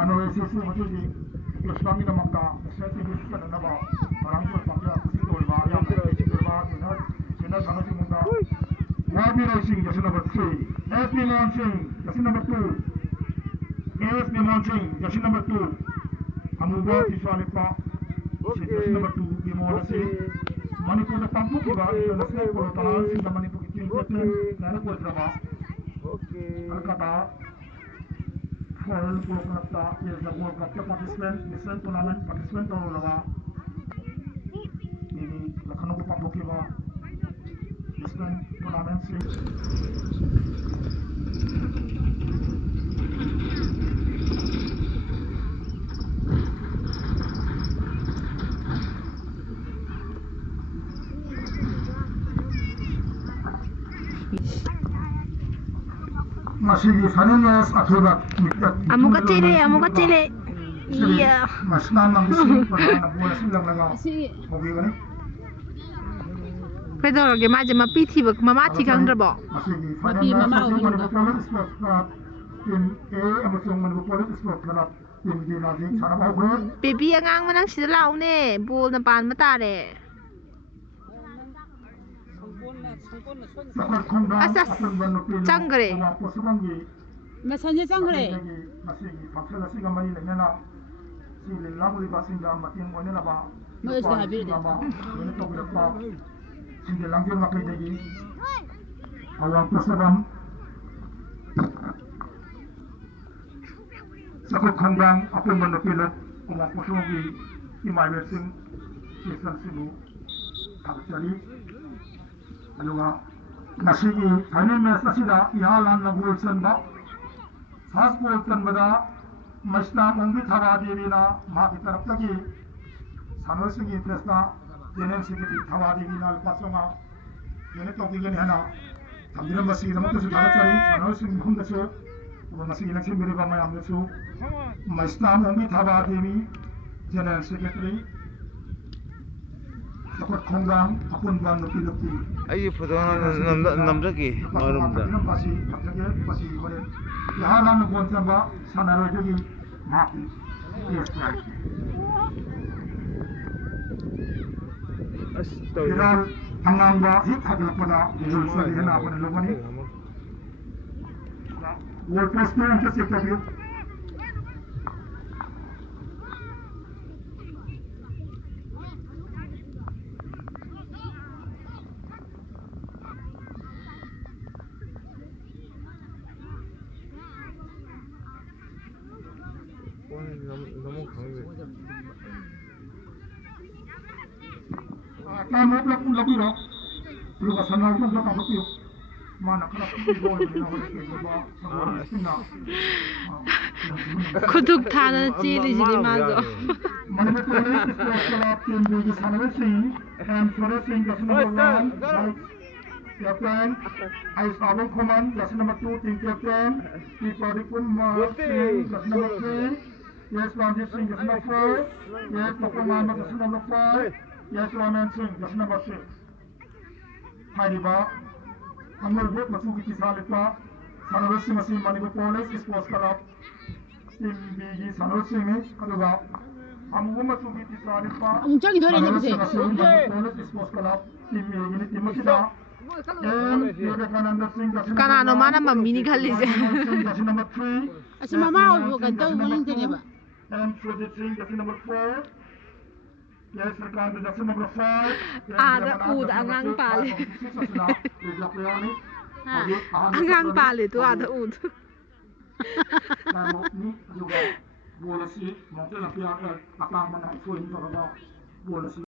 Hanoi susu matuji chtpanida maka sesi bisa naba orang tua pakai situ iba yang iba kena sangat munda wabi racing just number 3 SP launching just number 2 ASP launching just number 2 ahnba tisale pa just number 2 bimona se Manipur pampu kiba international polo tanal singa Manipur ki team nana ko drama kata foreign polo club is the World Cup participant national tournament participant to lawa ini lakhano ko pampu kiba national tournament se masih sananya akibat Amo kecil iya mas namang sih pernah buat silang laga mobil kan Pedro lagi macam mapi tiba mama tikang terbo mapi mama tim amasung manipur sport kan tim di lagi cara mau baby angang menang sih lau ne bol nampan mata deh asas canggre masanya canggre masih fakta sih gambar ini nana si lagu di basin jam mati yang mana apa Mas dah habis deh. ini tu berapa si lanjut makai lagi awak pesan sakit kandang apa yang mana pilih awak pesan lagi imai bersing season sibu tak jadi Aluga nasi final match nasi dah ialan na goal sen ba first goal sen bada masna mnggum thara devi na ma ki taraf lagi sanoi sing interest na jenen sing ki thara devi na pasonga jene to ki gani hana thambiram basi ramu to thara chari sanoi sing mnggum da so wo nasi ki lakshmi mere ba ma am so masna mnggum thara devi jenen secretary sakot khongang apun bang nupi Ayo foto namraki marumda. pasi bole yahalan gonta ba sanaro jogi maki Astaga. ahnba hit hagla pada julsa dihna apne logani world post mein ke sekta 너무 강해. kamu lebih loh lu kesana lu nggak tahu tuh mana kalau kita boy ini orang itu coba sama sini kutuk tanah ciri sini mazo mana betul ini sekolah tim di sana sih and flourishing just number 1 captain ice abang command just number 2 team captain di pun just number 3 yes Ranjit Singh just number 4 yes Dr. Muhammad just number 5 Yes, Raman Singh, just number 6. Hariba, Amul Bot Masuki Kisalipa, Sanarasi Masim Manipur Police Sports Club, Team BG Sanarasi Kaluga, Amu Masuki Kisalipa, Sanarasi Masim Manipur Police Sports Club, Team BG Team Makita, and Yogakananda Singh, just number 1. Kana no mana mamini kali je. Just number 3. Asyik mama aku kata maling tu ba. And Sujit Singh, just number 4. Yes, Rulekadi just number 5. Ada ud angang pale. Angang pale tu ada ud. Kalau ni juga boleh sih, mungkin lebih akan mana itu yang terbawa boleh sih.